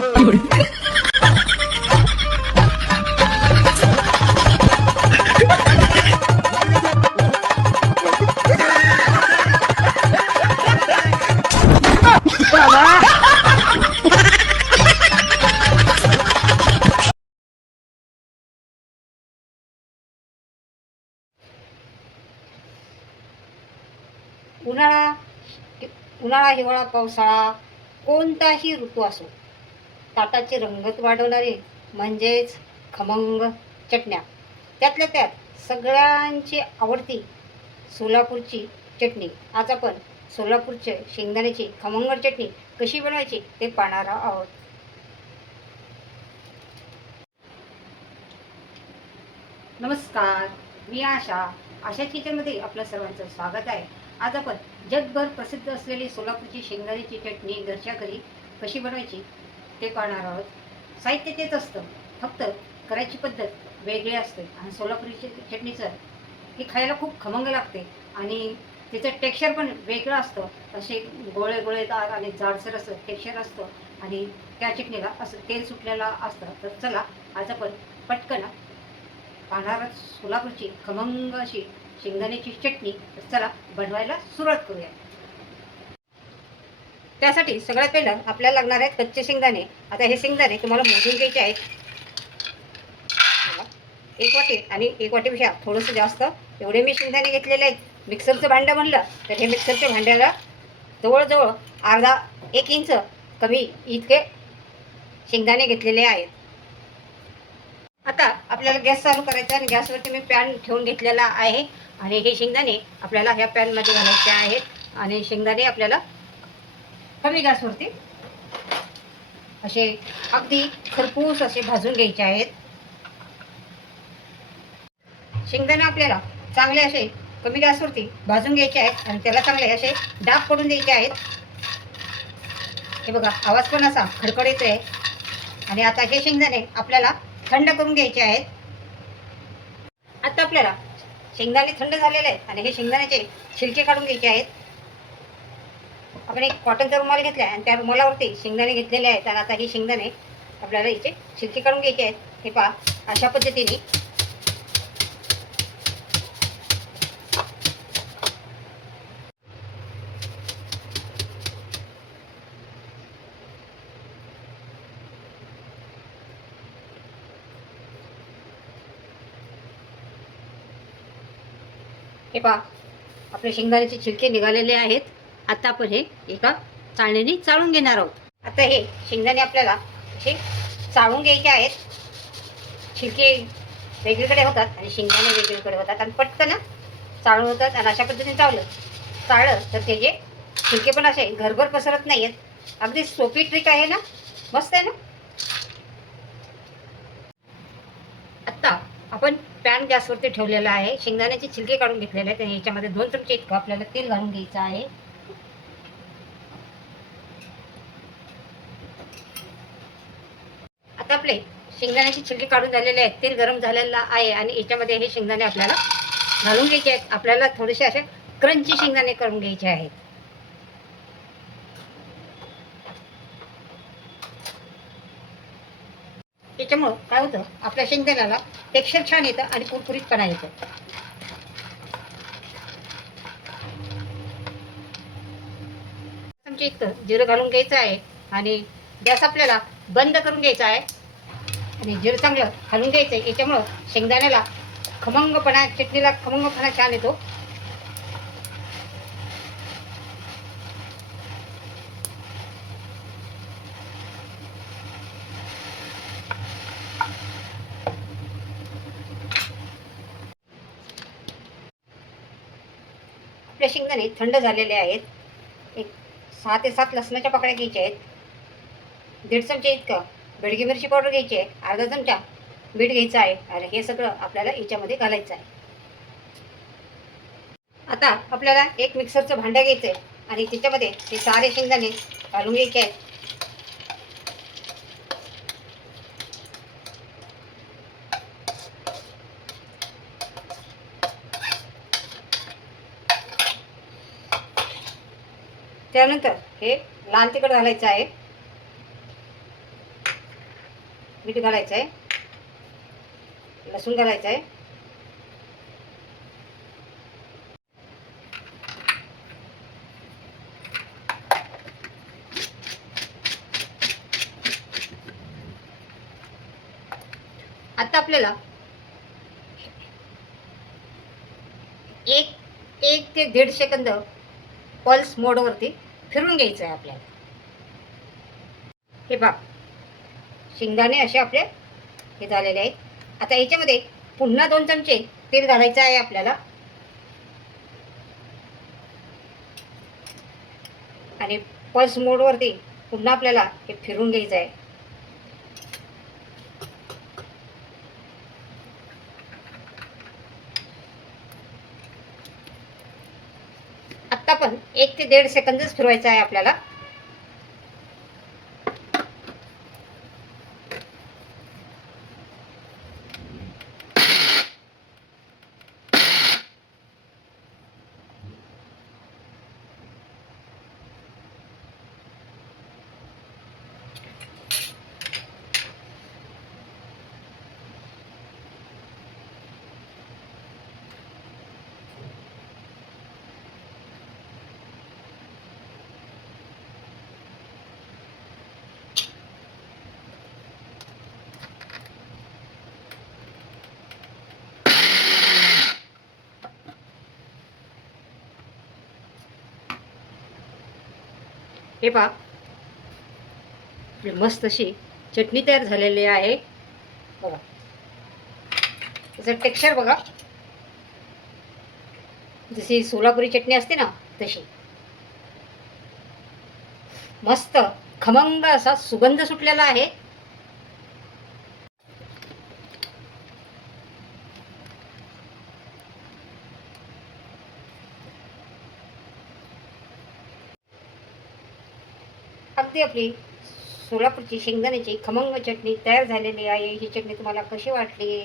उन्हाळा उन्हाळा हिवाळा पावसाळा कोणताही ऋतू असो, ताटाची रंगत वाढवणारे म्हणजेच खमंग चटण्या. त्यातल्या त्यात सगळ्यांची आवडती सोलापूरची चटणी. आज आपण सोलापूरच्या शेंगदाण्याची खमंग चटणी कशी बनवायची ते पाहणार आहोत. नमस्कार, मी आशा किचनमध्ये आपलं सर्वांचं स्वागत आहे. आज आपण जगभर प्रसिद्ध असलेली सोलापूरची शेंगदाण्याची चटणी घरच्या घरी कशी बनवायची ते पाहणार आहोत. साहित्य तेच असतं, फक्त करायची पद्धत वेगळी असते. आणि सोलापुरी चटणीचं ही खायला खूप खमंग लागते आणि तिचं टेक्स्चर पण वेगळं असतं. असे गोळे गोळेदार आणि जाडसर असं टेक्स्चर असतं आणि त्या चटणीला असं तेल सुटलेलं असतं. तर चला आज आपण पटकन पाहणार सोलापूरची खमंग अशी शेंगदाण्याची चटणी. चला बनवायला सुरुवात करूया. त्यासाठी सगळ्यात पहिलं आपल्याला लागणार आहेत कच्चे शेंगदाणे. आता हे शेंगदाणे तुम्हाला मोजून घ्यायचे आहेत. एक वाटी आणि एक वाटीपेक्षा थोडंसं जास्त एवढे मी शेंगदाणे घेतलेले आहेत. मिक्सरचं भांडं म्हणलं तर हे मिक्सरच्या भांड्याला जवळजवळ अर्धा 1 इंच कमी इतके शेंगदाणे घेतलेले आहेत. आता आपल्याला गॅस चालू करायचा आणि गॅसवरती मी पॅन ठेवून घेतलेला आहे आणि हे शेंगदाणे आपल्याला ह्या पॅनमध्ये घालायचे आहेत. आणि शेंगदाणे आपल्याला कमी गॅसवरती असे अगदी खरपूस असे भाजून घ्यायचे आहेत. शेंगदाणे आपल्याला चांगले असे कमी गॅसवरती भाजून घ्यायचे आहेत आणि त्याला चांगले असे डाग पडून द्यायचे आहेत. हे बघा, आवाज पण असा खडखडीत आहे. आणि आता हे शेंगदाणे आपल्याला थंड करून घ्यायचे आहेत. आता आपल्याला शेंगदाणे थंड झालेले आहेत आणि हे शेंगदाण्याचे छिलके काढून घ्यायचे आहेत. आपण एक कॉटनचा रुमाल घेतला आहे आणि त्या रुमालावरती शेंगदाणे घेतलेले आहेत. आणि आता हे शेंगदाणे आपल्याला याचे छिलके काढून घ्यायचे आहेत. हे पहा, अशा पद्धतीने हे पहा, आपले शेंगदाण्याचे छिलके निघालेले आहेत. आता आपण हे एका चाळणीने चाळून घेणार आहोत. आता हे शेंगदाणे आपल्याला असे चाळून घ्यायचे आहेत. छिलके वेगळीकडे होतात आणि शेंगदाणे वेगळीकडे होतात आणि पटकन चाळून होतात. आणि अशा पद्धतीने चाळलं तर ते जे छिलके पण असे घरभर पसरत नाही आहेत. अगदी सोपी ट्रिक आहे ना, मस्त आहे ना. आत्ता आपण पॅन गॅसवरती ठेवलेला आहे. शेंगदाण्याचे छिलके काढून घेतलेले आहेत आणि याच्यामध्ये 2 चमचे इतकं आपल्याला तेल घालून घ्यायचं आहे. आता आपले शेंगदाण्याचे छिलके काढून झालेले आहेत. तेल गरम झालेलं आहे आणि याच्यामध्ये हे शेंगदाणे आपल्याला घालून घ्यायचे आहेत. आपल्याला थोडेसे असे क्रंची शेंगदाणे करून घ्यायचे आहेत. त्याच्यामुळं काय होतं, आपल्या शेंगदाण्याला टेक्स्चर छान येतं आणि कुरकुरीतपणा येतं. चमचे इतकं जिरं घालून घ्यायचं आहे आणि गॅस आपल्याला बंद करून घ्यायचा आहे आणि जिरं चांगलं घालून घ्यायचं आहे. याच्यामुळं शेंगदाण्याला खमंगपणा, चटणीला खमंगपणा छान येतो. आपले शेंगदाणे थंड झालेले आहेत. एक 6 ते 7 लसणाच्या पाकळ्या घ्यायच्या आहेत. 1.5 चमचे इतकं बेडगी मिरची पावडर घ्यायची आहे. अर्धा चमचा मीठ घ्यायचं आहे आणि हे सगळं आपल्याला याच्यामध्ये घालायचं आहे. आता आपल्याला एक मिक्सरचं भांडं घ्यायचं आहे आणि त्याच्यामध्ये हे सारे शेंगदाणे घालून घ्यायचे आहेत. त्यानंतर हे लाल तिखट घालायचं आहे. मीठ घालायचं आहे, लसूण घालायचं आहे, आता आपल्याला एक 1 ते 1.5 सेकंद पल्स मोडवरती फिरून घ्यायचं आहे आपल्याला. हे पहा, शेंगदाणे असे आपले हे झालेले आहेत. आता याच्यामध्ये पुन्हा 2 चमचे तेल घालायचं आहे आपल्याला आणि पल्स मोडवरती पुन्हा आपल्याला हे फिरून घ्यायचं आहे. आत्ता पण 1 ते 1.5 सेकंदच फिरवायचं आहे आपल्याला. हे पहा, आपली मस्त अशी चटणी तयार झालेली आहे. बघा, त्याचं टेक्स्चर बघा, जशी सोलापुरी चटणी असते ना तशी. मस्त खमंग असा सुगंध सुटलेला आहे. अगदी आपली सोलापूरची शेंगदाण्याची खमंग चटणी तयार झालेली आहे. ही चटणी तुम्हाला कशी वाटली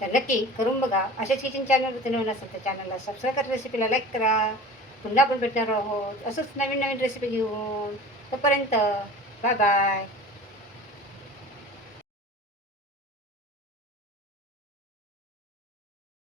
तर नक्की करून बघा. अशाच किचन चॅनलवरती नवीन असेल तर चॅनलला सबस्क्राईब करा, रेसिपीला लाईक करा. पुन्हा आपण भेटणार आहोत असंच नवीन नवीन रेसिपी घेऊन. तोपर्यंत बाय बाय.